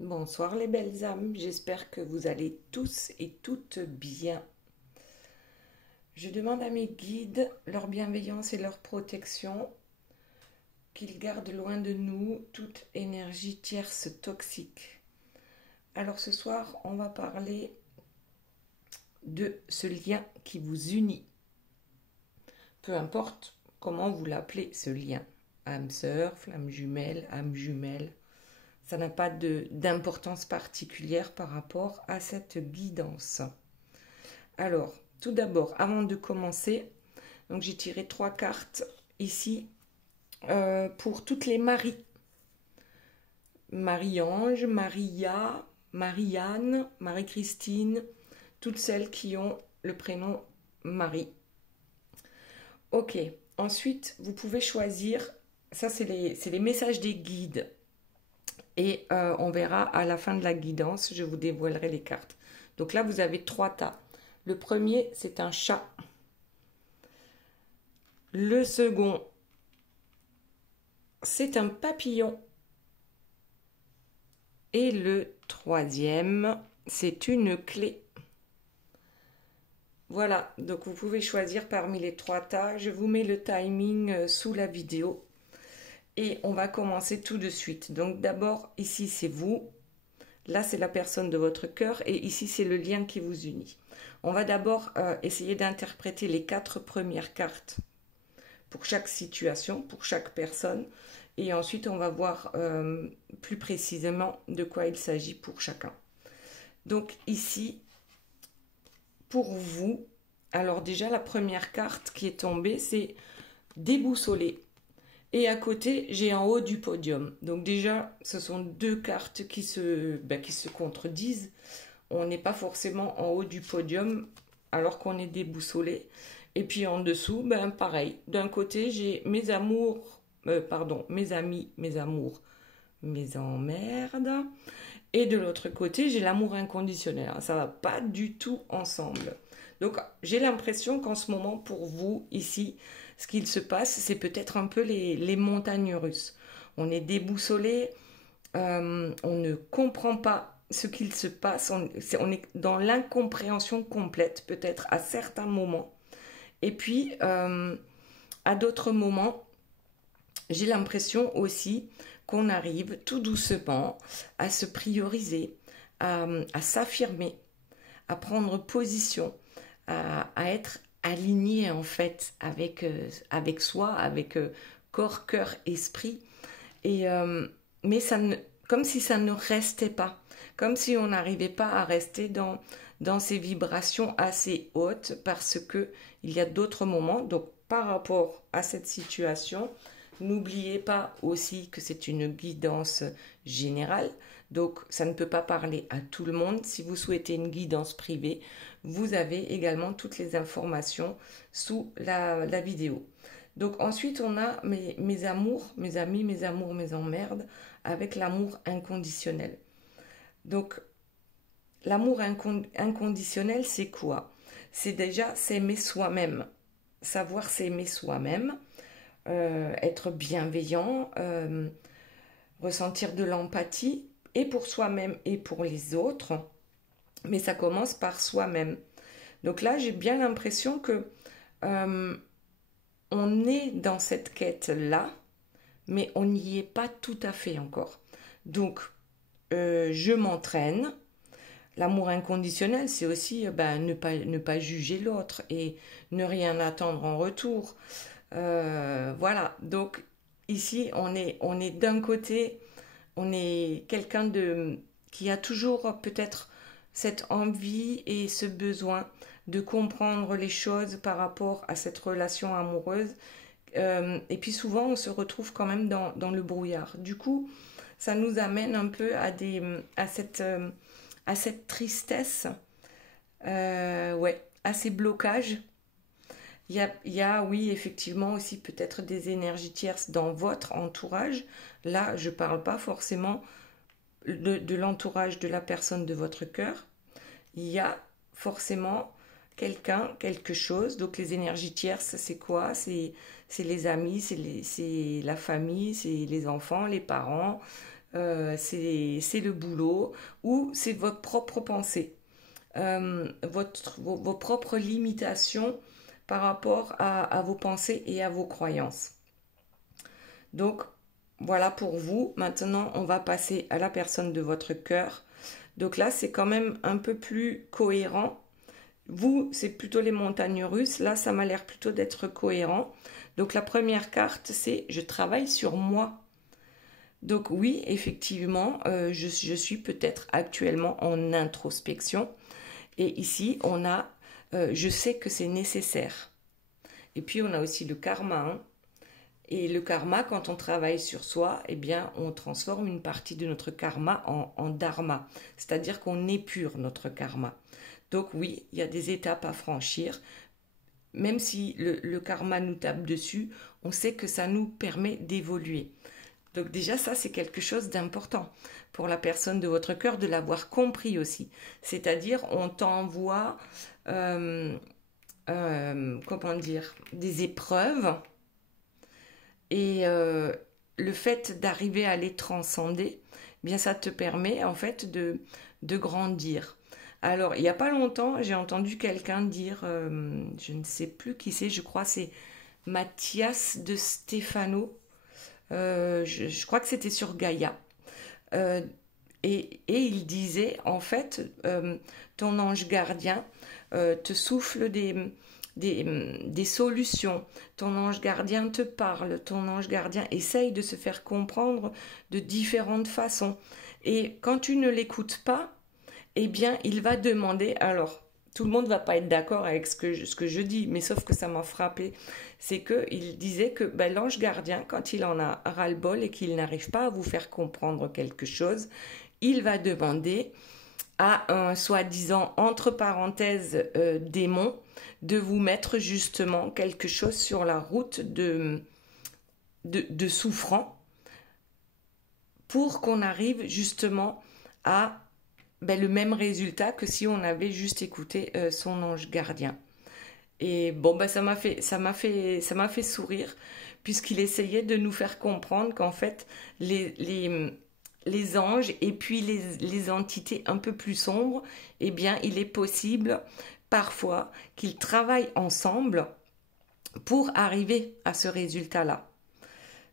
Bonsoir les belles âmes, j'espère que vous allez tous et toutes bien. Je demande à mes guides leur bienveillance et leur protection, qu'ils gardent loin de nous toute énergie tierce toxique. Alors ce soir, on va parler de ce lien qui vous unit. Peu importe comment vous l'appelez ce lien. Âme sœur, flamme jumelle, âme jumelle. Ça n'a pas d'importance particulière par rapport à cette guidance. Alors, tout d'abord, avant de commencer, donc j'ai tiré 3 cartes ici pour toutes les Maries. Marie-Ange, Maria, Marianne, Marie-Christine, toutes celles qui ont le prénom Marie. Ok, ensuite, vous pouvez choisir, ça c'est les messages des guides. Et on verra à la fin de la guidance, je vous dévoilerai les cartes. Donc là, vous avez 3 tas. Le premier, c'est un chat. Le second, c'est un papillon. Et le troisième, c'est une clé. Voilà, donc vous pouvez choisir parmi les 3 tas. Je vous mets le timing sous la vidéo. Et on va commencer tout de suite. Donc d'abord, ici c'est vous. Là, c'est la personne de votre cœur. Et ici, c'est le lien qui vous unit. On va d'abord essayer d'interpréter les 4 premières cartes pour chaque situation, pour chaque personne. Et ensuite, on va voir plus précisément de quoi il s'agit pour chacun. Donc ici, pour vous, alors déjà, la première carte qui est tombée, c'est déboussolé. Et à côté, j'ai en haut du podium. Donc déjà, ce sont 2 cartes qui se contredisent. On n'est pas forcément en haut du podium alors qu'on est déboussolé. Et puis en dessous, pareil. D'un côté, j'ai mes amours, mes amis, mes amours, mes emmerdes. Et de l'autre côté, j'ai l'amour inconditionnel. Ça va pas du tout ensemble. Donc j'ai l'impression qu'en ce moment, pour vous, ici, ce qu'il se passe, c'est peut-être un peu les montagnes russes. On est déboussolé, on ne comprend pas ce qu'il se passe, on est dans l'incompréhension complète, peut-être à certains moments. Et puis, à d'autres moments, j'ai l'impression aussi qu'on arrive tout doucement à se prioriser, à s'affirmer, à prendre position, à être aligné en fait avec soi, avec corps, cœur, esprit. Et, mais comme si ça ne restait pas, comme si on n'arrivait pas à rester dans ces vibrations assez hautes parce que il y a d'autres moments. Donc par rapport à cette situation, n'oubliez pas aussi que c'est une guidance générale. Donc ça ne peut pas parler à tout le monde. Si vous souhaitez une guidance privée, vous avez également toutes les informations sous la vidéo. Donc ensuite on a mes amours, mes amis, mes amours, mes emmerdes avec l'amour inconditionnel. Donc l'amour inconditionnel, c'est quoi? C'est déjà s'aimer soi-même, savoir s'aimer soi-même, être bienveillant, ressentir de l'empathie, et pour soi-même et pour les autres, mais ça commence par soi-même. Donc là, j'ai bien l'impression que on est dans cette quête-là, mais on n'y est pas tout à fait encore. Donc, je m'entraîne. L'amour inconditionnel, c'est aussi ne pas juger l'autre et ne rien attendre en retour. Voilà, donc ici, on est d'un côté, on est quelqu'un qui a toujours peut-être cette envie et ce besoin de comprendre les choses par rapport à cette relation amoureuse. Et puis souvent, on se retrouve quand même dans le brouillard. Du coup, ça nous amène un peu à cette tristesse, à ces blocages. Il y a, oui, effectivement, aussi peut-être des énergies tierces dans votre entourage. Là, je ne parle pas forcément de l'entourage de la personne de votre cœur. Il y a forcément quelqu'un, quelque chose. Donc les énergies tierces, c'est quoi? C'est les amis, c'est la famille, c'est les enfants, les parents, c'est le boulot, ou c'est votre propre pensée, vos propres limitations par rapport à vos pensées et à vos croyances. Donc, voilà pour vous. Maintenant, on va passer à la personne de votre cœur. Donc là, c'est quand même un peu plus cohérent. Vous, c'est plutôt les montagnes russes. Là, ça m'a l'air plutôt d'être cohérent. Donc la première carte, c'est « Je travaille sur moi ». Donc oui, effectivement, je suis peut-être actuellement en introspection. Et ici, on a « Je sais que c'est nécessaire ». Et puis, on a aussi le karma, hein. Et le karma, quand on travaille sur soi, eh bien, on transforme une partie de notre karma en dharma, c'est-à-dire qu'on épure notre karma. Donc oui, il y a des étapes à franchir. Même si le karma nous tape dessus, on sait que ça nous permet d'évoluer. Donc déjà, ça, c'est quelque chose d'important pour la personne de votre cœur de l'avoir compris aussi. C'est-à-dire, on t'envoie, comment dire, des épreuves. Et le fait d'arriver à les transcender, eh bien ça te permet en fait de grandir. Alors, il n'y a pas longtemps, j'ai entendu quelqu'un dire, je ne sais plus qui c'est, je crois c'est Mathias de Stefano, je crois que c'était sur Gaïa. Euh, et il disait, en fait, ton ange gardien te souffle des solutions. Ton ange gardien te parle, ton ange gardien essaye de se faire comprendre de différentes façons. Et quand tu ne l'écoutes pas, eh bien, il va demander, alors, tout le monde ne va pas être d'accord avec ce que je dis, mais sauf que ça m'a frappé, c'est qu'il disait que ben, l'ange gardien, quand il en a ras-le-bol et qu'il n'arrive pas à vous faire comprendre quelque chose, il va demander à un soi-disant, entre parenthèses, démon, de vous mettre justement quelque chose sur la route de souffrant pour qu'on arrive justement à le même résultat que si on avait juste écouté son ange gardien. Et bon, ça m'a fait sourire puisqu'il essayait de nous faire comprendre qu'en fait, les anges et puis les entités un peu plus sombres, eh bien, il est possible parfois qu'ils travaillent ensemble pour arriver à ce résultat-là.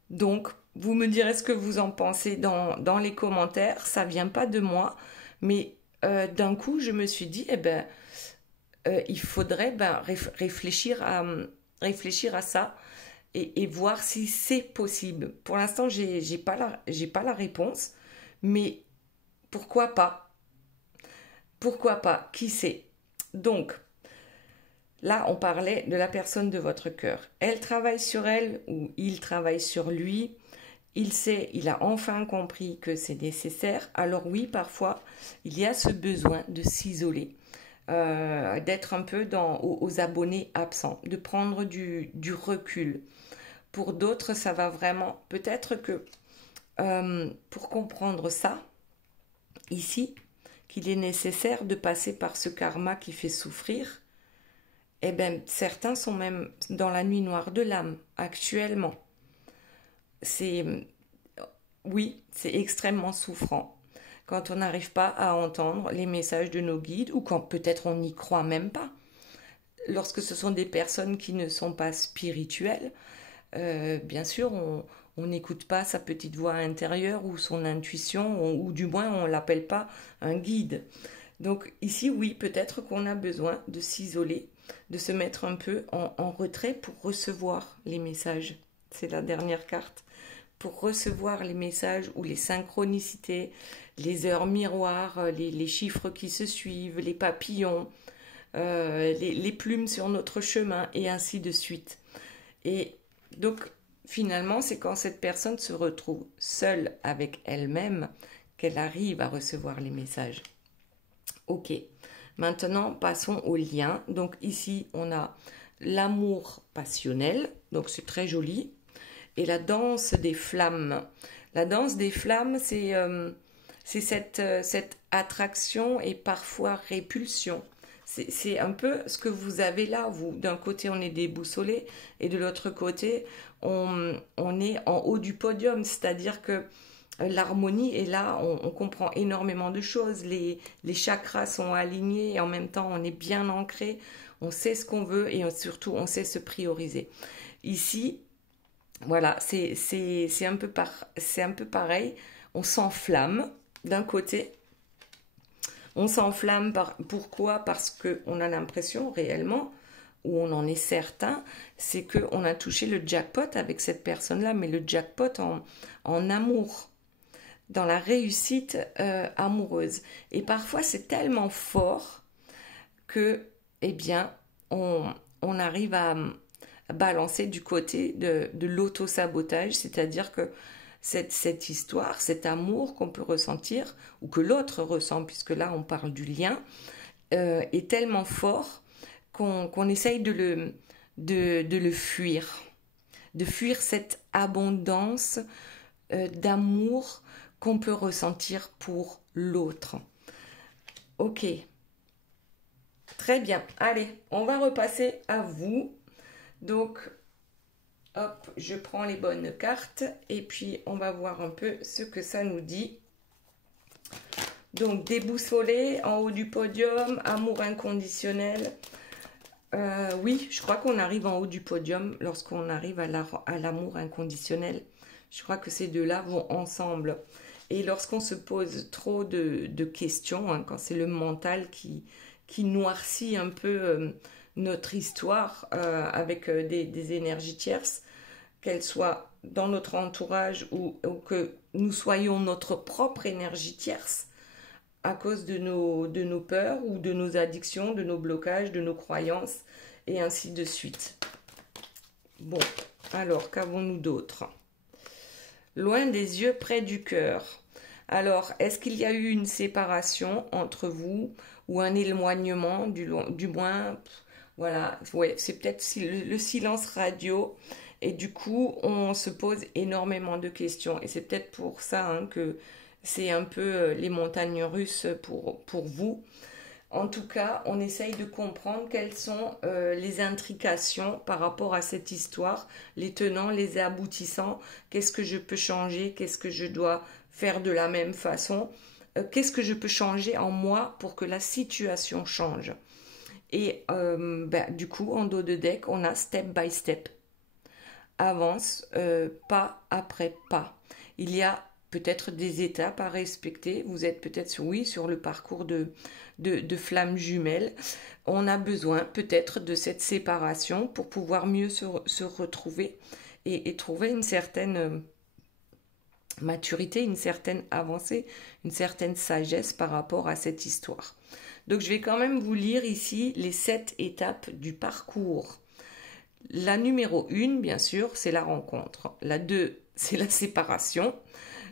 Donc, vous me direz ce que vous en pensez dans les commentaires. Ça vient pas de moi, mais d'un coup, je me suis dit, il faudrait réfléchir à ça et voir si c'est possible. Pour l'instant, j'ai pas la réponse, mais pourquoi pas? Pourquoi pas? Qui sait? Donc, là, on parlait de la personne de votre cœur. Elle travaille sur elle ou il travaille sur lui. Il a enfin compris que c'est nécessaire. Alors oui, parfois, il y a ce besoin de s'isoler, d'être un peu aux abonnés absents, de prendre du recul. Pour d'autres, ça va vraiment... Peut-être que pour comprendre ça, ici, qu'il est nécessaire de passer par ce karma qui fait souffrir, eh bien, certains sont même dans la nuit noire de l'âme, actuellement. Oui, c'est extrêmement souffrant quand on n'arrive pas à entendre les messages de nos guides ou quand peut-être on n'y croit même pas. Lorsque ce sont des personnes qui ne sont pas spirituelles, bien sûr, on n'écoute pas sa petite voix intérieure ou son intuition, ou du moins on ne l'appelle pas un guide. Donc ici, oui, peut-être qu'on a besoin de s'isoler, de se mettre un peu en retrait pour recevoir les messages. C'est la dernière carte. Pour recevoir les messages ou les synchronicités, les heures miroirs, les chiffres qui se suivent, les papillons, les plumes sur notre chemin et ainsi de suite. Et donc finalement, c'est quand cette personne se retrouve seule avec elle-même qu'elle arrive à recevoir les messages. Ok, maintenant passons au lien. Donc ici, on a l'amour passionnel, donc c'est très joli. Et la danse des flammes. La danse des flammes, c'est cette attraction et parfois répulsion. C'est un peu ce que vous avez là, vous. D'un côté, on est déboussolé et de l'autre côté, on est en haut du podium. C'est-à-dire que l'harmonie est là, on comprend énormément de choses, les chakras sont alignés et en même temps on est bien ancré, on sait ce qu'on veut et surtout on sait se prioriser. Ici, voilà, c'est un peu pareil, on s'enflamme d'un côté, on s'enflamme pourquoi? Parce qu'on a l'impression réellement, ou on en est certain, c'est qu'on a touché le jackpot avec cette personne-là, mais le jackpot en amour, dans la réussite amoureuse. Et parfois, c'est tellement fort que, eh bien, on arrive à balancer du côté de l'auto-sabotage, c'est-à-dire que cette histoire, cet amour qu'on peut ressentir, ou que l'autre ressent, puisque là on parle du lien, est tellement fort qu'on essaye de le fuir, de fuir cette abondance d'amour qu'on peut ressentir pour l'autre. Ok, très bien. Allez, on va repasser à vous. Donc, hop, je prends les bonnes cartes et puis on va voir un peu ce que ça nous dit. Donc, déboussolé en haut du podium, amour inconditionnel. Oui, je crois qu'on arrive en haut du podium lorsqu'on arrive à l'amour inconditionnel. Je crois que ces deux-là vont ensemble. Et lorsqu'on se pose trop de questions, hein, quand c'est le mental qui noircit un peu notre histoire avec des énergies tierces, qu'elles soient dans notre entourage ou que nous soyons notre propre énergie tierce, à cause de nos peurs ou de nos addictions, de nos blocages, de nos croyances, et ainsi de suite. Bon, alors, qu'avons-nous d'autre? Loin des yeux, près du cœur. Alors, est-ce qu'il y a eu une séparation entre vous ou un éloignement, du moins, voilà, ouais, c'est peut-être le silence radio. Et du coup, on se pose énormément de questions. Et c'est peut-être pour ça hein, que c'est un peu les montagnes russes pour vous. En tout cas, on essaye de comprendre quelles sont les intrications par rapport à cette histoire, les tenants, les aboutissants, qu'est-ce que je peux changer, qu'est-ce que je dois faire de la même façon, qu'est-ce que je peux changer en moi pour que la situation change. Et du coup, en dos de deck, on a step by step. Avance pas après pas. Il y a peut-être des étapes à respecter. Vous êtes peut-être sur le parcours de flammes jumelles. On a besoin peut-être de cette séparation pour pouvoir mieux se retrouver et trouver une certaine maturité, une certaine avancée, une certaine sagesse par rapport à cette histoire. Donc je vais quand même vous lire ici les 7 étapes du parcours. La numéro 1, bien sûr, c'est la rencontre. La 2, c'est la séparation.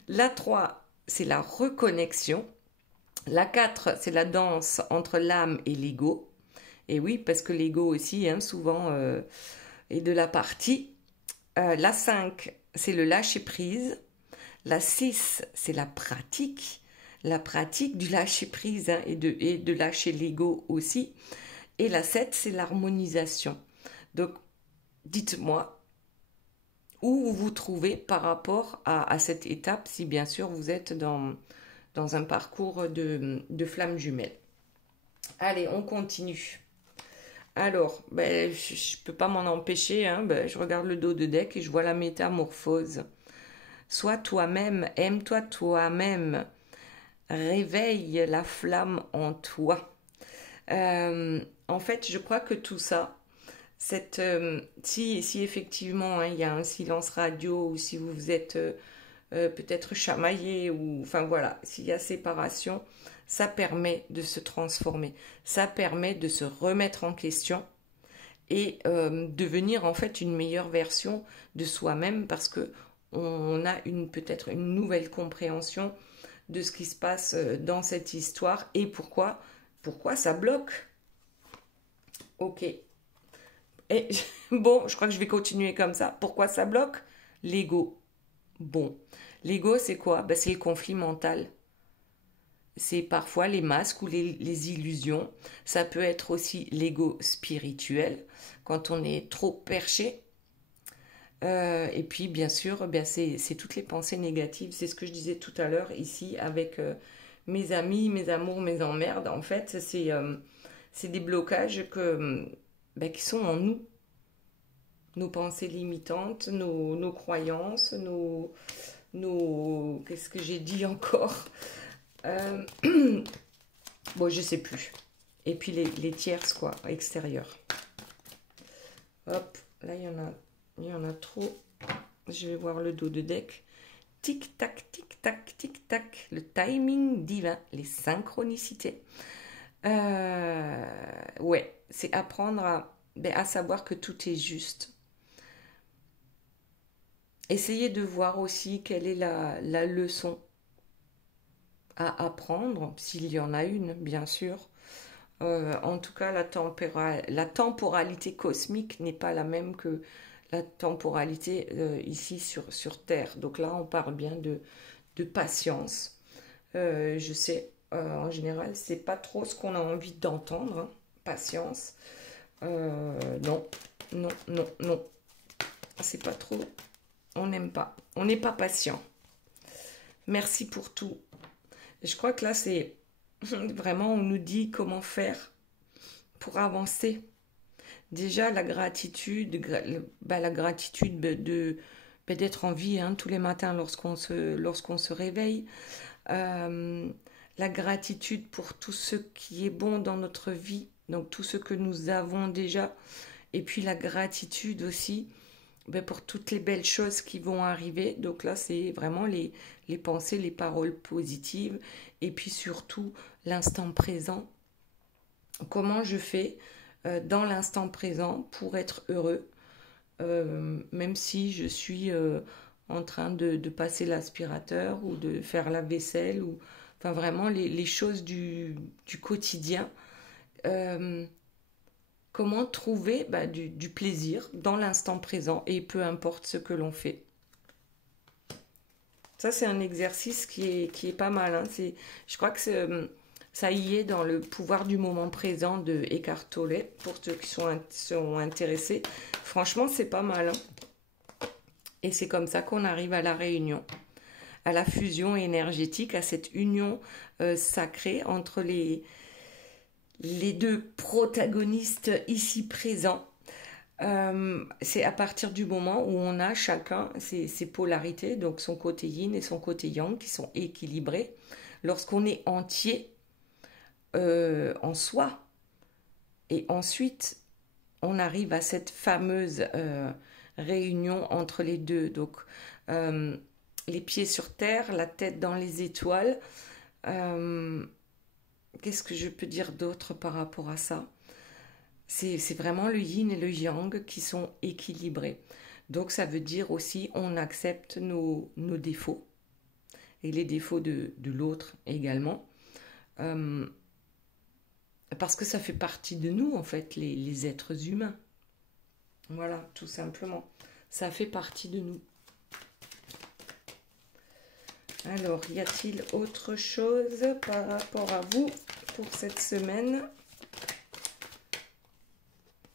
La 3, c'est la reconnexion. La 4, c'est la danse entre l'âme et l'ego. Et oui, parce que l'ego aussi, hein, souvent, est de la partie. La 5, c'est le lâcher-prise. La 6, c'est la pratique du lâcher-prise hein, et de lâcher l'ego aussi. Et la 7, c'est l'harmonisation. Donc, dites-moi où vous vous trouvez par rapport à cette étape, si bien sûr vous êtes dans un parcours de flammes jumelles. Allez, on continue. Alors, je ne peux pas m'en empêcher, hein, je regarde le dos de deck et je vois la métamorphose. Sois toi-même, aime-toi toi-même, réveille la flamme en toi. En fait, je crois que tout ça, si effectivement hein, il y a un silence radio ou si vous êtes peut-être chamaillé ou enfin voilà, s'il y a séparation, ça permet de se transformer, ça permet de se remettre en question et devenir en fait une meilleure version de soi-même parce que on a peut-être une nouvelle compréhension de ce qui se passe dans cette histoire et pourquoi ça bloque. Ok. Et bon, je crois que je vais continuer comme ça. Pourquoi ça bloque? L'ego. Bon, l'ego c'est quoi? C'est le conflit mental. C'est parfois les masques ou les illusions. Ça peut être aussi l'ego spirituel, quand on est trop perché. Et puis, bien sûr, ben, c'est toutes les pensées négatives. C'est ce que je disais tout à l'heure ici avec mes amis, mes amours, mes emmerdes. En fait, c'est des blocages ben, qui sont en nous. Nos pensées limitantes, nos croyances, qu'est-ce que j'ai dit encore? Euh, Bon, je sais plus. Et puis les tierces, quoi, extérieures. Hop, là, il y en a trop. Je vais voir le dos de deck. Tic-tac, tic-tac, tic-tac. Le timing divin, les synchronicités. Ouais, c'est apprendre à savoir que tout est juste. Essayez de voir aussi quelle est la leçon à apprendre, s'il y en a une, bien sûr. En tout cas, la temporalité cosmique n'est pas la même que la temporalité ici sur Terre. Donc là, on parle bien de patience. Je sais, en général, c'est pas trop ce qu'on a envie d'entendre, hein. Patience. Non, non, non, non. C'est pas trop. On n'aime pas. On n'est pas patient. Merci pour tout. Je crois que là, c'est vraiment, on nous dit comment faire pour avancer. Déjà, la gratitude d'être en vie, hein, tous les matins lorsqu'on se réveille. Euh, la gratitude pour tout ce qui est bon dans notre vie, donc tout ce que nous avons déjà. Et puis la gratitude aussi pour toutes les belles choses qui vont arriver. Donc là, c'est vraiment les pensées, les paroles positives. Et puis surtout, l'instant présent. Comment je fais dans l'instant présent pour être heureux, même si je suis en train de passer l'aspirateur ou de faire la vaisselle, ou enfin vraiment les choses du quotidien. Comment trouver du plaisir dans l'instant présent et peu importe ce que l'on fait. Ça, c'est un exercice qui est pas mal, hein. Je crois que ça y est dans le pouvoir du moment présent de Eckhart Tolle, pour ceux qui sont intéressés. Franchement, c'est pas mal, hein. Et c'est comme ça qu'on arrive à la réunion, à la fusion énergétique, à cette union sacrée entre les deux protagonistes ici présents. C'est à partir du moment où on a chacun ses polarités, donc son côté yin et son côté yang, qui sont équilibrés. Lorsqu'on est entier en soi, et ensuite on arrive à cette fameuse réunion entre les deux. Donc les pieds sur terre, la tête dans les étoiles. Qu'est-ce que je peux dire d'autre par rapport à ça? C'est vraiment le yin et le yang qui sont équilibrés. Donc ça veut dire aussi on accepte nos défauts et les défauts de l'autre également. Parce que ça fait partie de nous en fait, les êtres humains. Voilà, tout simplement. Ça fait partie de nous. Alors, y a-t-il autre chose par rapport à vous pour cette semaine?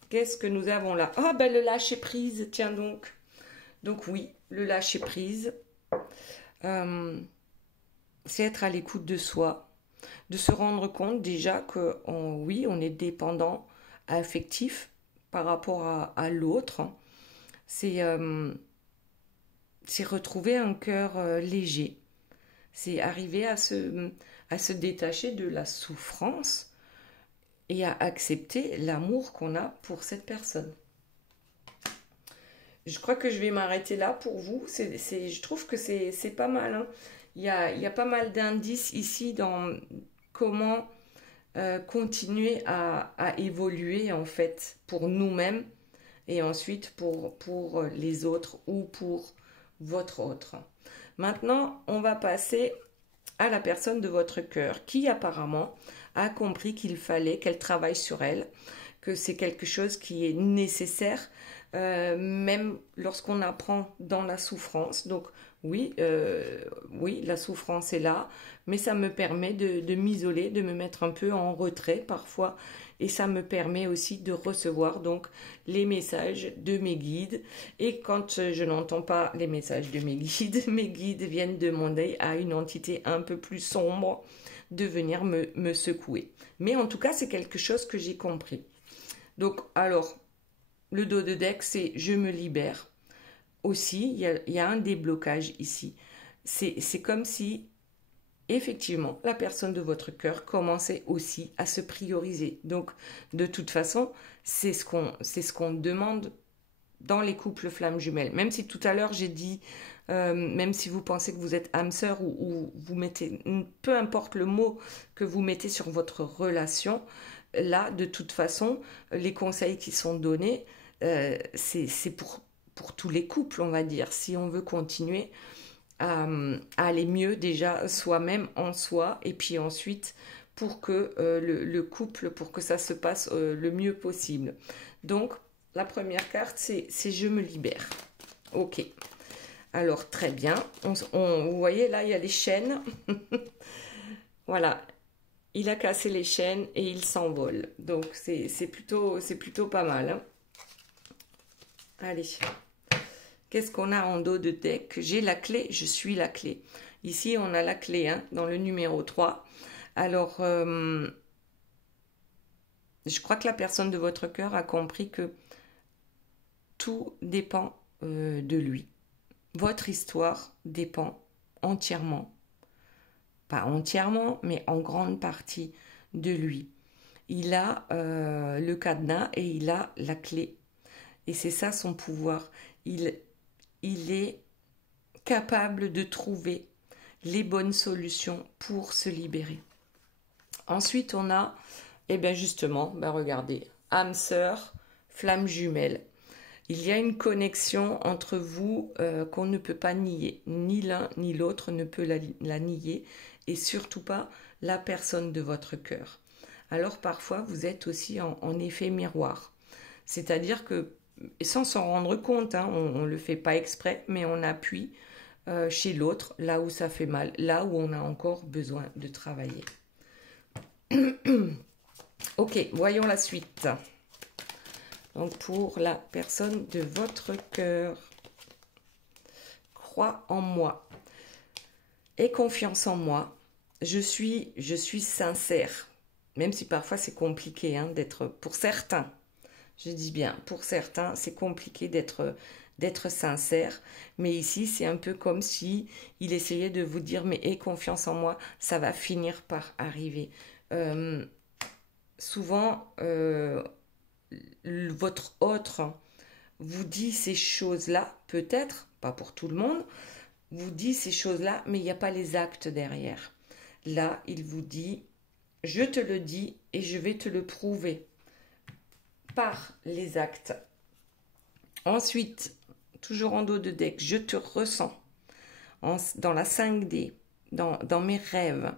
Qu'est-ce que nous avons là? Ah, ben le lâcher-prise, tiens donc. Donc oui, le lâcher-prise, c'est être à l'écoute de soi, de se rendre compte déjà que, oui, on est dépendant affectif par rapport à l'autre. C'est retrouver un cœur léger. C'est arriver à se détacher de la souffrance et à accepter l'amour qu'on a pour cette personne. Je crois que je vais m'arrêter là pour vous. Je trouve que c'est pas mal, hein. Il y a pas mal d'indices ici dans comment continuer à évoluer en fait pour nous-mêmes et ensuite pour les autres ou pour votre autre. Maintenant, on va passer à la personne de votre cœur qui apparemment a compris qu'il fallait qu'elle travaille sur elle, que c'est quelque chose qui est nécessaire, même lorsqu'on apprend dans la souffrance. Donc oui, la souffrance est là, mais ça me permet de m'isoler, de me mettre un peu en retrait. Parfois, et ça me permet aussi de recevoir donc les messages de mes guides. Et quand je n'entends pas les messages de mes guides viennent demander à une entité un peu plus sombre de venir me secouer. Mais en tout cas, c'est quelque chose que j'ai compris. Donc, alors, le dos de deck, c'est je me libère. Aussi, il y a un déblocage ici. C'est comme si, effectivement, la personne de votre cœur commençait aussi à se prioriser. Donc, de toute façon, c'est ce qu'on demande dans les couples flammes jumelles. Même si tout à l'heure, j'ai dit, même si vous pensez que vous êtes âme sœur ou vous mettez, peu importe le mot que vous mettez sur votre relation, là, de toute façon, les conseils qui sont donnés, c'est pour tous les couples, on va dire, si on veut continuer à aller mieux déjà soi-même en soi, et puis ensuite pour que le couple, pour que ça se passe le mieux possible. Donc, la première carte, c'est je me libère. Ok. Alors, très bien. Vous voyez, là, il y a les chaînes. Voilà. Il a cassé les chaînes et il s'envole. Donc, c'est plutôt pas mal. Hein. Allez. Qu'est-ce qu'on a en dos de deck? J'ai la clé, je suis la clé. Ici, on a la clé hein, dans le numéro 3. Alors, je crois que la personne de votre cœur a compris que tout dépend de lui. Votre histoire dépend entièrement, pas entièrement, mais en grande partie de lui. Il a le cadenas et il a la clé. Et c'est ça son pouvoir. Il est capable de trouver les bonnes solutions pour se libérer. Ensuite, on a, eh bien justement, regardez, âme sœur, flamme jumelle. Il y a une connexion entre vous qu'on ne peut pas nier. Ni l'un ni l'autre ne peut la nier et surtout pas la personne de votre cœur. Alors parfois, vous êtes aussi en effet miroir. C'est-à-dire que, sans s'en rendre compte, hein, on ne le fait pas exprès, mais on appuie chez l'autre, là où ça fait mal, là où on a encore besoin de travailler. Ok, voyons la suite. Donc pour la personne de votre cœur, crois en moi, aie confiance en moi, je suis sincère, même si parfois c'est compliqué hein, d'être, pour certains, je dis bien, pour certains c'est compliqué d'être sincère, mais ici c'est un peu comme si il essayait de vous dire mais aie confiance en moi, ça va finir par arriver. Souvent votre autre vous dit ces choses-là, peut-être, pas pour tout le monde, vous dit ces choses-là, mais il n'y a pas les actes derrière. Là, il vous dit, je te le dis et je vais te le prouver par les actes. Ensuite, toujours en dos de deck, je te ressens dans la 5D, dans mes rêves.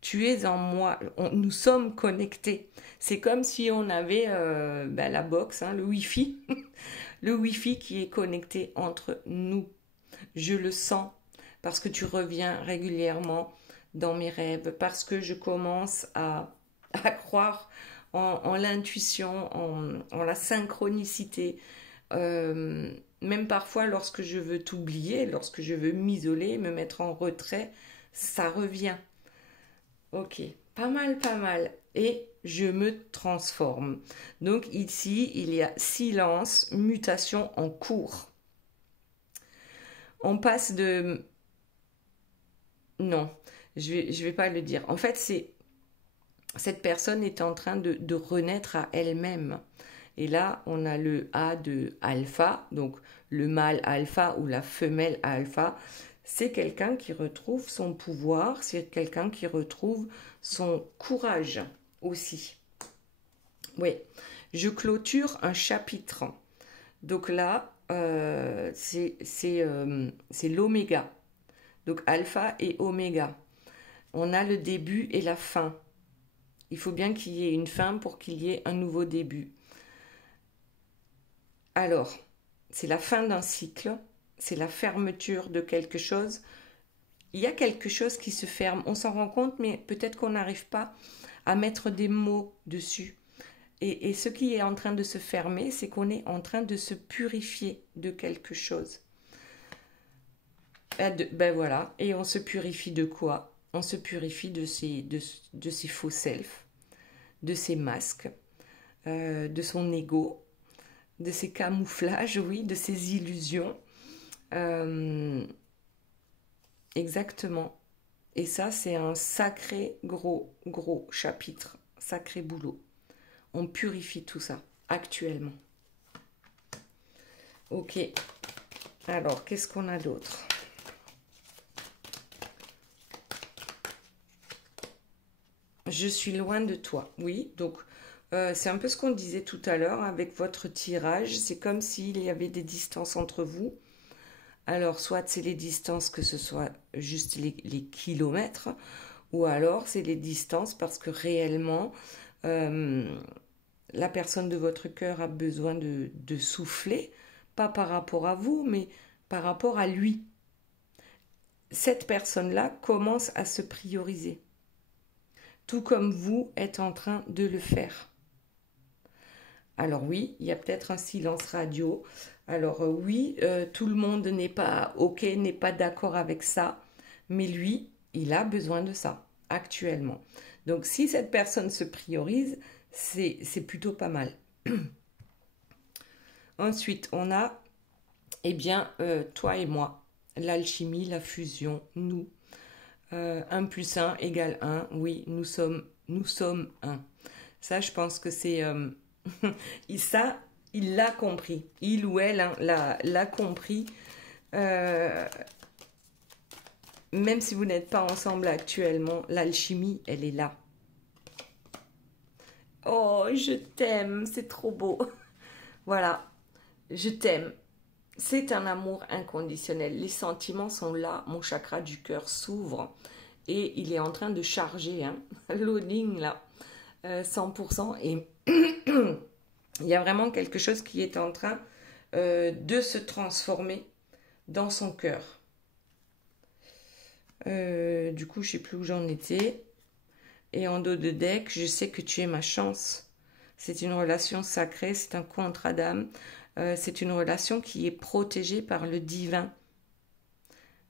Tu es en moi, nous sommes connectés. C'est comme si on avait la box, hein, le Wi-Fi, le Wi-Fi qui est connecté entre nous. Je le sens parce que tu reviens régulièrement dans mes rêves, parce que je commence à croire en l'intuition, en la synchronicité. Même parfois lorsque je veux t'oublier, lorsque je veux m'isoler, me mettre en retrait, ça revient. Ok, pas mal, pas mal. Et je me transforme. Donc ici, il y a silence, mutation en cours. On passe de... Non, je vais pas le dire. En fait, cette personne est en train de renaître à elle-même. Et là, on a le A de alpha, donc le mâle alpha ou la femelle alpha. C'est quelqu'un qui retrouve son pouvoir, c'est quelqu'un qui retrouve son courage aussi. Oui, je clôture un chapitre. Donc là, c'est l'oméga. Donc alpha et oméga. On a le début et la fin. Il faut bien qu'il y ait une fin pour qu'il y ait un nouveau début. Alors, c'est la fin d'un cycle, c'est la fermeture de quelque chose. Il y a quelque chose qui se ferme, on s'en rend compte, mais peut-être qu'on n'arrive pas à mettre des mots dessus. Et ce qui est en train de se fermer, c'est qu'on est en train de se purifier de quelque chose. Ben voilà. Et on se purifie de quoi? On se purifie de ces faux self, de ces masques, de son ego, de ces camouflages, oui, de ces illusions. Exactement. Et ça, c'est un sacré gros chapitre, sacré boulot. On purifie tout ça, actuellement. Ok. Alors, qu'est-ce qu'on a d'autre? Je suis loin de toi. Oui, donc c'est un peu ce qu'on disait tout à l'heure avec votre tirage. C'est comme s'il y avait des distances entre vous. Alors, soit c'est les distances, que ce soit juste les kilomètres, ou alors c'est les distances parce que réellement, la personne de votre cœur a besoin de souffler, pas par rapport à vous, mais par rapport à lui. Cette personne-là commence à se prioriser, tout comme vous êtes en train de le faire. Alors oui, il y a peut-être un silence radio. Alors oui, tout le monde n'est pas OK, n'est pas d'accord avec ça, mais lui, il a besoin de ça, actuellement. Donc si cette personne se priorise, c'est plutôt pas mal. Ensuite, on a, eh bien, toi et moi, l'alchimie, la fusion, nous. 1 plus 1 égale 1, oui, nous sommes 1. Ça, je pense que c'est... ça, il l'a compris. Il ou elle l'a compris. Même si vous n'êtes pas ensemble actuellement, l'alchimie, elle est là. Oh, je t'aime, c'est trop beau. Voilà, je t'aime. C'est un amour inconditionnel. Les sentiments sont là. Mon chakra du cœur s'ouvre et il est en train de charger. Hein. Loading là, 100%. Et il y a vraiment quelque chose qui est en train de se transformer dans son cœur. Du coup, je ne sais plus où j'en étais. Et en dos de deck, je sais que tu es ma chance. C'est une relation sacrée, c'est un contrat d'âme. C'est une relation qui est protégée par le divin.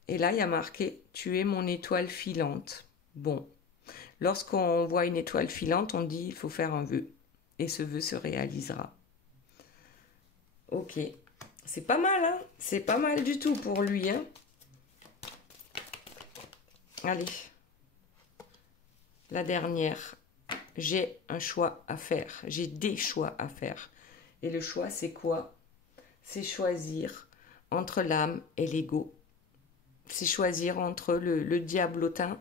Et là, il y a marqué « Tu es mon étoile filante ». Bon, lorsqu'on voit une étoile filante, on dit « Il faut faire un vœu ». Et ce vœu se réalisera. Ok, c'est pas mal, hein? C'est pas mal du tout pour lui, hein? Allez, la dernière. J'ai un choix à faire. J'ai des choix à faire. Et le choix, c'est quoi? C'est choisir entre l'âme et l'ego. C'est choisir entre le diablotin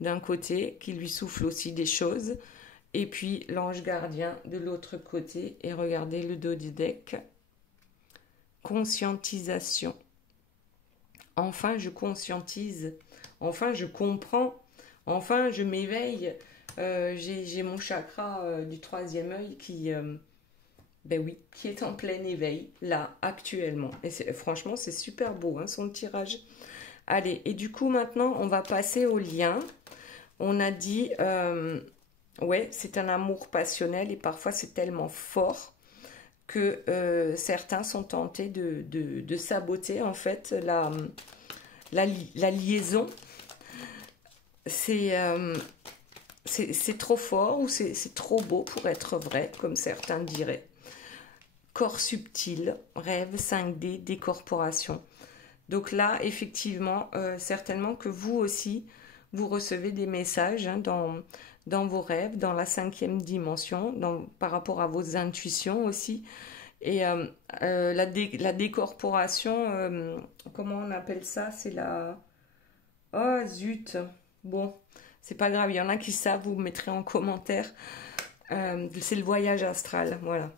d'un côté, qui lui souffle aussi des choses, et puis l'ange gardien de l'autre côté. Et regardez le dos du deck. Conscientisation. Enfin, je conscientise. Enfin, je comprends. Enfin, je m'éveille. J'ai mon chakra du 3e œil qui... ben oui, qui est en plein éveil, là, actuellement. Et franchement, c'est super beau, hein, son tirage. Allez, et du coup, maintenant, on va passer au lien. On a dit, ouais, c'est un amour passionnel et parfois c'est tellement fort que certains sont tentés de saboter, en fait, la liaison. C'est trop fort ou c'est trop beau pour être vrai, comme certains diraient. Corps subtil, rêve, 5D, décorporation. Donc là, effectivement, certainement que vous aussi, vous recevez des messages hein, dans vos rêves, dans la 5e dimension, par rapport à vos intuitions aussi. Et la décorporation, comment on appelle ça? C'est la... Oh zut! Bon, c'est pas grave, il y en a qui savent, vous mettrez en commentaire. C'est le voyage astral, voilà.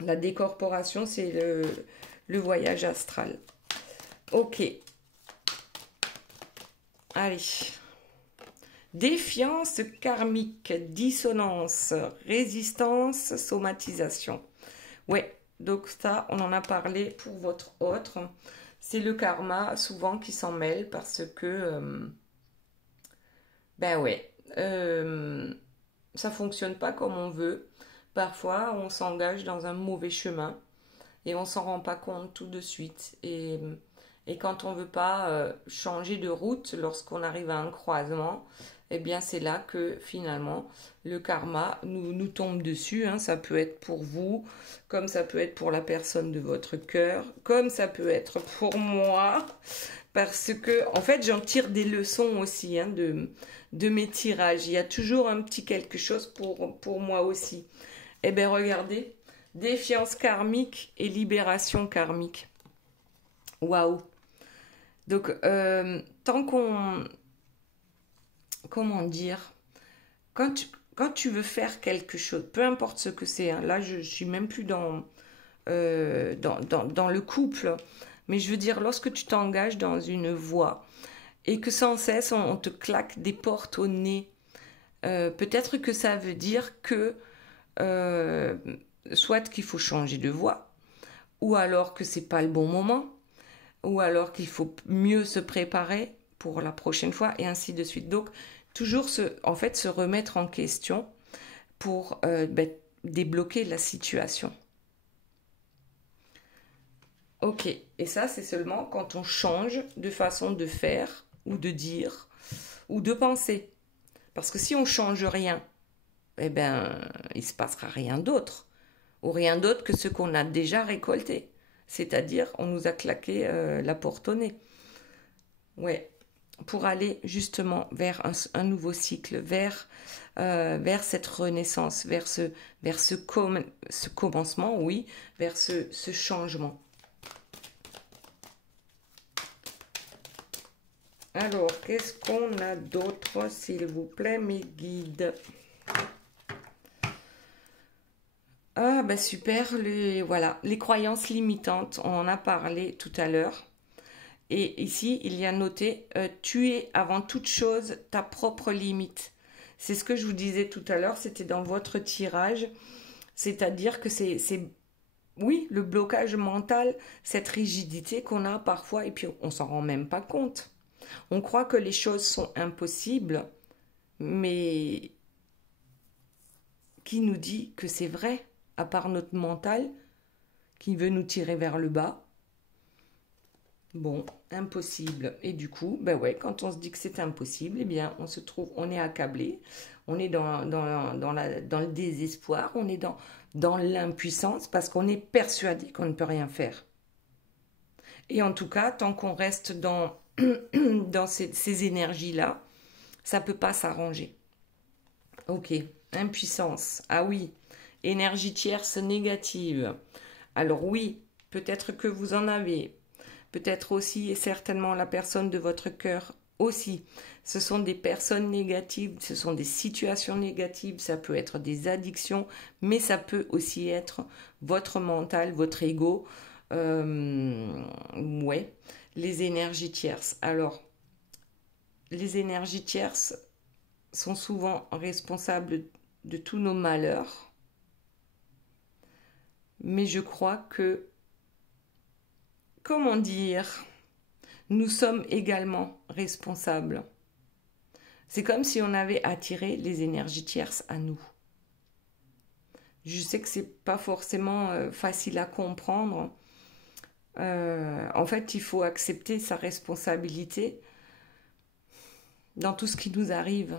La décorporation, c'est le voyage astral. Ok. Allez. Défiance karmique, dissonance, résistance, somatisation. Ouais, donc ça, on en a parlé pour votre autre. C'est le karma, souvent, qui s'en mêle parce que... ben ouais, ça fonctionne pas comme on veut. Parfois, on s'engage dans un mauvais chemin et on s'en rend pas compte tout de suite. Et quand on veut pas changer de route lorsqu'on arrive à un croisement, eh bien c'est là que finalement le karma nous tombe dessus. Hein. Ça peut être pour vous, comme ça peut être pour la personne de votre cœur, comme ça peut être pour moi. Parce que, en fait, j'en tire des leçons aussi hein, de mes tirages. Il y a toujours un petit quelque chose pour moi aussi. Eh bien, regardez, défiance karmique et libération karmique. Waouh! Donc, tant qu'on... Comment dire? Quand tu veux faire quelque chose, peu importe ce que c'est, hein, là, je suis même plus dans le couple, mais je veux dire, lorsque tu t'engages dans une voie et que sans cesse, on te claque des portes au nez, peut-être que ça veut dire que euh, soit qu'il faut changer de voie, ou alors que c'est pas le bon moment, ou alors qu'il faut mieux se préparer pour la prochaine fois, et ainsi de suite. Donc, toujours se remettre en question pour débloquer la situation. Ok, et ça, c'est seulement quand on change de façon de faire, ou de dire, ou de penser. Parce que si on change rien, eh ben, il se passera rien d'autre, ou rien d'autre que ce qu'on a déjà récolté. C'est-à-dire, on nous a claqué la porte au nez. Ouais, pour aller justement vers un nouveau cycle, vers cette renaissance, vers ce commencement, oui, vers ce changement. Alors, qu'est-ce qu'on a d'autre, s'il vous plaît, mes guides? Ah, ben super, voilà, les croyances limitantes, on en a parlé tout à l'heure. Et ici, il y a noté, tu es avant toute chose ta propre limite. C'est ce que je vous disais tout à l'heure, c'était dans votre tirage. C'est-à-dire que oui, le blocage mental, cette rigidité qu'on a parfois, et puis on s'en rend même pas compte. On croit que les choses sont impossibles, mais qui nous dit que c'est vrai, à part notre mental, qui veut nous tirer vers le bas? Bon, impossible. Et du coup, ben ouais, quand on se dit que c'est impossible, eh bien, on est accablé, on est dans le désespoir, on est dans l'impuissance parce qu'on est persuadé qu'on ne peut rien faire. Et en tout cas, tant qu'on reste dans ces énergies-là, ça ne peut pas s'arranger. Ok, impuissance. Ah oui, énergie tierce négative. Alors oui, peut-être que vous en avez. Peut-être aussi et certainement la personne de votre cœur aussi. Ce sont des personnes négatives, ce sont des situations négatives, ça peut être des addictions, mais ça peut aussi être votre mental, votre ego. Ouais, les énergies tierces. Alors, les énergies tierces sont souvent responsables de tous nos malheurs, mais je crois que, comment dire, nous sommes également responsables. C'est comme si on avait attiré les énergies tierces à nous. Je sais que c'est pas forcément facile à comprendre. En fait, il faut accepter sa responsabilité dans tout ce qui nous arrive.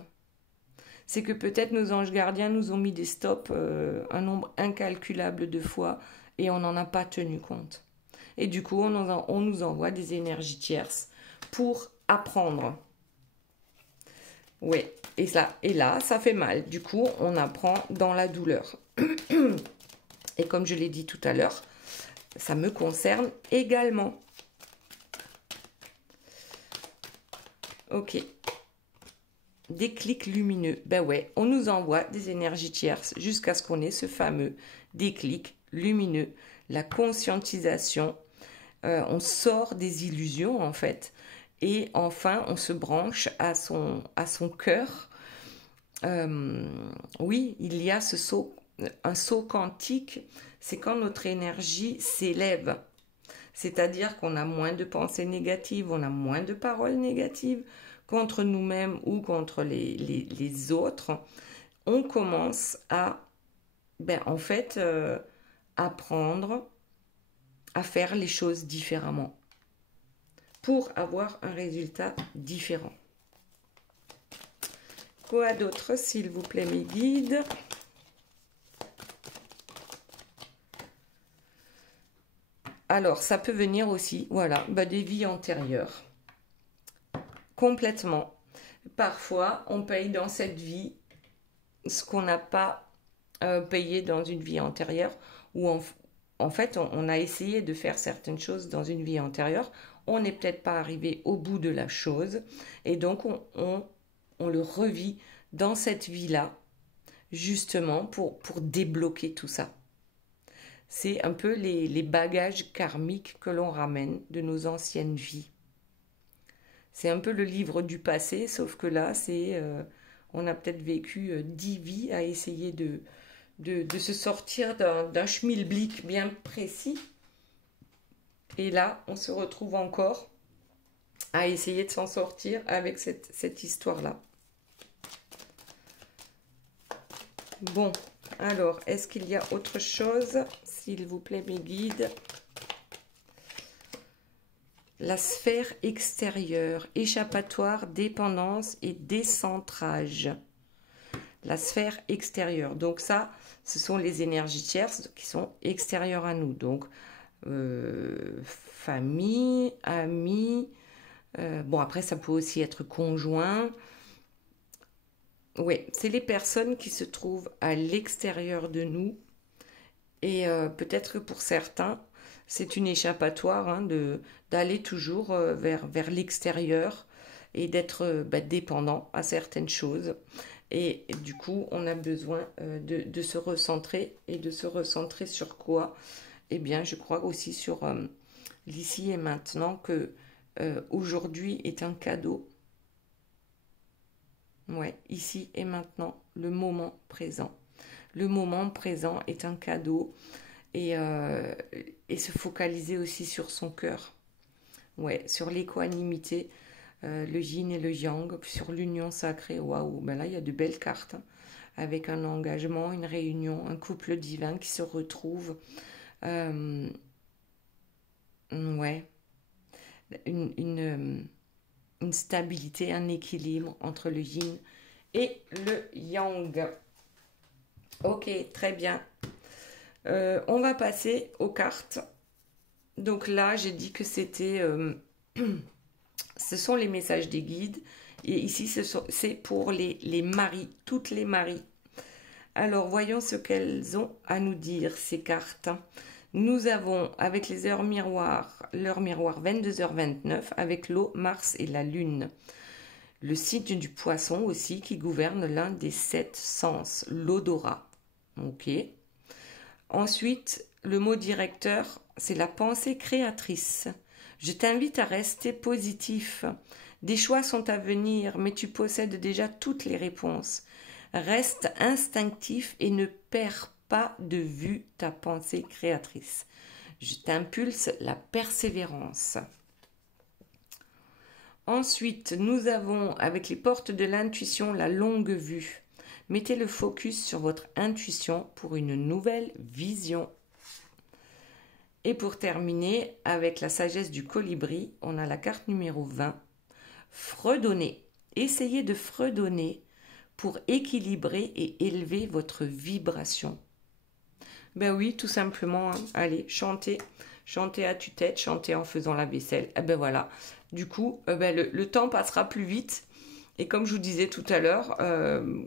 C'est que peut-être nos anges gardiens nous ont mis des stops un nombre incalculable de fois et on n'en a pas tenu compte. Et du coup, on nous envoie des énergies tierces pour apprendre. Ouais, et là, ça fait mal. Du coup, on apprend dans la douleur. Et comme je l'ai dit tout à l'heure, ça me concerne également. Ok. Déclic lumineux. Ben ouais, on nous envoie des énergies tierces jusqu'à ce qu'on ait ce fameux déclic lumineux. La conscientisation. On sort des illusions en fait. Et enfin, on se branche à son cœur. Oui, il y a un saut quantique, c'est quand notre énergie s'élève. C'est-à-dire qu'on a moins de pensées négatives, on a moins de paroles négatives contre nous-mêmes ou contre les autres. On commence à ben, en fait, apprendre à faire les choses différemment pour avoir un résultat différent. Quoi d'autre, s'il vous plaît, mes guides? Alors, ça peut venir aussi, voilà, bah, des vies antérieures. Complètement. Parfois, on paye dans cette vie ce qu'on n'a pas payé dans une vie antérieure, ou en fait, on a essayé de faire certaines choses dans une vie antérieure, on n'est peut-être pas arrivé au bout de la chose, et donc on le revit dans cette vie-là, justement pour débloquer tout ça. C'est un peu les bagages karmiques que l'on ramène de nos anciennes vies. C'est un peu le livre du passé, sauf que là, on a peut-être vécu 10 vies à essayer de se sortir d'un schmilblick bien précis. Et là, on se retrouve encore à essayer de s'en sortir avec cette histoire-là. Bon, alors, est-ce qu'il y a autre chose, s'il vous plaît, mes guides? La sphère extérieure, échappatoire, dépendance et décentrage. La sphère extérieure. Donc ça, ce sont les énergies tierces qui sont extérieures à nous. Donc, famille, amis. Bon, après, ça peut aussi être conjoint. Oui, c'est les personnes qui se trouvent à l'extérieur de nous. Et peut-être que pour certains, c'est une échappatoire hein, d'aller toujours vers l'extérieur et d'être dépendant à certaines choses. Et du coup, on a besoin de se recentrer. Et de se recentrer sur quoi? Eh bien, je crois aussi sur l'ici et maintenant que aujourd'hui est un cadeau. Ouais, ici et maintenant, le moment présent. Le moment présent est un cadeau et se focaliser aussi sur son cœur. Ouais, sur l'équanimité, le yin et le yang, sur l'union sacrée. Waouh, ben là il y a de belles cartes hein, avec un engagement, une réunion, un couple divin qui se retrouve. Ouais, une stabilité, un équilibre entre le yin et le yang. Ok, très bien. On va passer aux cartes. Donc là, j'ai dit que c'était... ce sont les messages des guides. Et ici, c'est pour les maris, toutes les maris. Alors, voyons ce qu'elles ont à nous dire, ces cartes. Nous avons, avec les heures miroirs, l'heure miroir 22h29, avec l'eau, Mars et la Lune. Le signe du poisson aussi, qui gouverne l'un des 7 sens, l'odorat. Ok. Ensuite, le mot directeur, c'est la pensée créatrice. Je t'invite à rester positif. Des choix sont à venir, mais tu possèdes déjà toutes les réponses. Reste instinctif et ne perds pas de vue ta pensée créatrice. Je t'impulse la persévérance. Ensuite, nous avons, avec les portes de l'intuition, la longue vue. Mettez le focus sur votre intuition pour une nouvelle vision. Et pour terminer, avec la sagesse du colibri, on a la carte numéro 20. Fredonner. Essayez de fredonner pour équilibrer et élever votre vibration. Ben oui, tout simplement, hein. Allez, chantez. Chantez à tue-tête, chantez en faisant la vaisselle. Et ben voilà. Du coup, le temps passera plus vite. Et comme je vous disais tout à l'heure,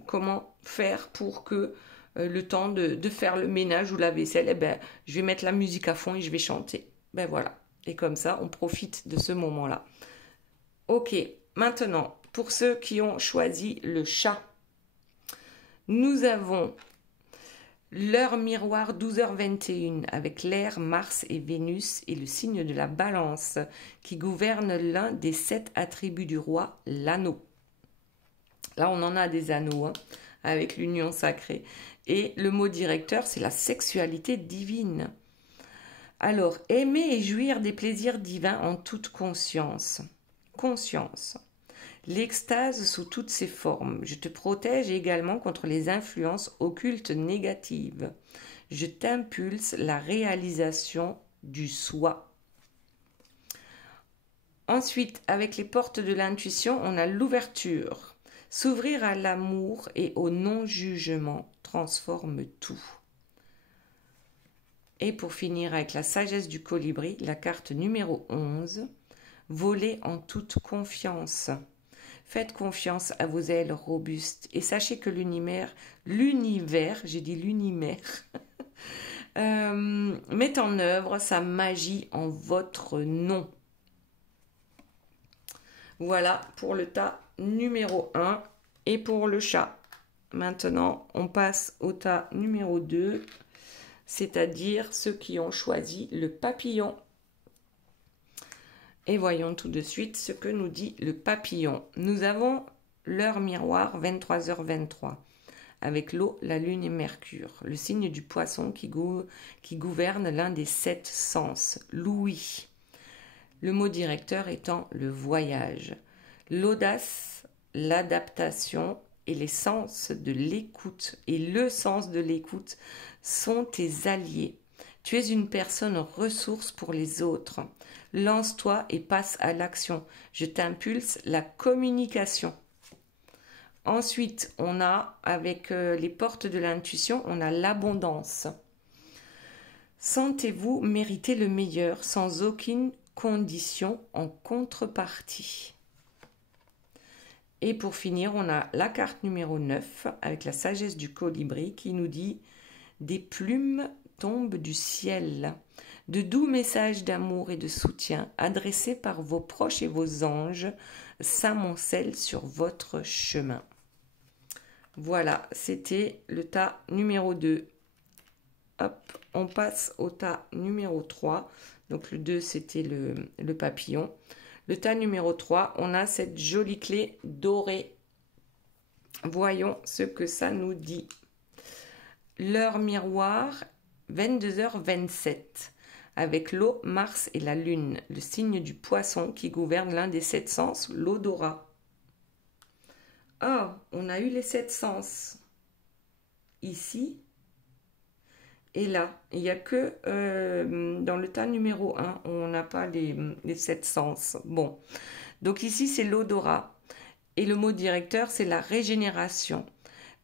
comment faire pour que le temps de faire le ménage ou la vaisselle, je vais mettre la musique à fond et je vais chanter. Ben voilà. Et comme ça, on profite de ce moment-là. Ok, maintenant, pour ceux qui ont choisi le chat, nous avons l'heure miroir 12h21 avec l'air, Mars et Vénus et le signe de la balance qui gouverne l'un des 7 attributs du roi, l'anneau. Là, on en a des anneaux hein, avec l'union sacrée. Et le mot directeur, c'est la sexualité divine. Alors, aimer et jouir des plaisirs divins en toute conscience. Conscience. l'extase sous toutes ses formes. Je te protège également contre les influences occultes négatives. Je t'impulse la réalisation du soi. Ensuite, avec les portes de l'intuition, on a l'ouverture. S'ouvrir à l'amour et au non-jugement transforme tout. Et pour finir avec la sagesse du colibri, la carte numéro 11, voler en toute confiance. Faites confiance à vos ailes robustes et sachez que l'univers, j'ai dit l'univers, met en œuvre sa magie en votre nom. Voilà pour le tas numéro 1 et pour le chat. Maintenant, on passe au tas numéro 2, c'est-à-dire ceux qui ont choisi le papillon. Et voyons tout de suite ce que nous dit le papillon. Nous avons l'heure miroir 23h23 avec l'eau, la lune et Mercure, le signe du poisson qui gouverne l'un des 7 sens, l'ouïe. Le mot directeur étant le voyage, l'audace, l'adaptation et les sens de l'écoute et le sens de l'écoute sont tes alliés. Tu es une personne ressource pour les autres. Lance-toi et passe à l'action. Je t'impulse la communication. Ensuite, on a, avec les portes de l'intuition, on a l'abondance. Sentez-vous mériter le meilleur sans aucune condition en contrepartie. Et pour finir, on a la carte numéro 9 avec la sagesse du colibri qui nous dit « Des plumes tombent du ciel ». De doux messages d'amour et de soutien adressés par vos proches et vos anges s'amoncellent sur votre chemin. Voilà, c'était le tas numéro 2. Hop, on passe au tas numéro 3. Donc le 2, c'était le papillon. Le tas numéro 3, on a cette jolie clé dorée. Voyons ce que ça nous dit. L'heure miroir, 22h27. Avec l'eau, Mars et la Lune, le signe du poisson qui gouverne l'un des 7 sens, l'odorat. Ah, on a eu les 7 sens ici et là. Il n'y a que dans le tas numéro 1, on n'a pas les 7 sens. Bon, donc ici c'est l'odorat et le mot directeur c'est la régénération.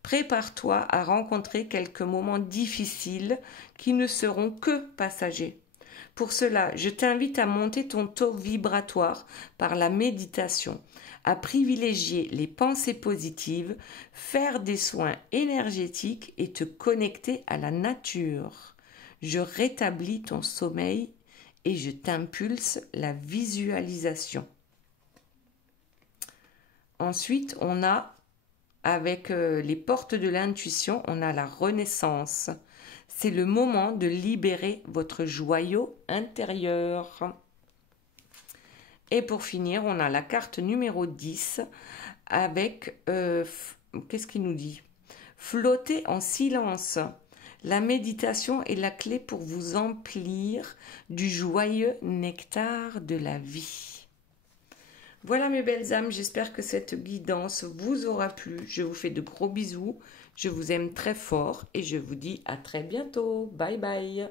Prépare-toi à rencontrer quelques moments difficiles qui ne seront que passagers. Pour cela, je t'invite à monter ton taux vibratoire par la méditation, à privilégier les pensées positives, faire des soins énergétiques et te connecter à la nature. Je rétablis ton sommeil et je t'impulse la visualisation. Ensuite, on a, avec les portes de l'intuition, on a la renaissance. C'est le moment de libérer votre joyau intérieur. Et pour finir, on a la carte numéro 10 avec, qu'est-ce qu'il nous dit? Flotter en silence. La méditation est la clé pour vous emplir du joyeux nectar de la vie. Voilà mes belles âmes, j'espère que cette guidance vous aura plu. Je vous fais de gros bisous. Je vous aime très fort et je vous dis à très bientôt. Bye bye.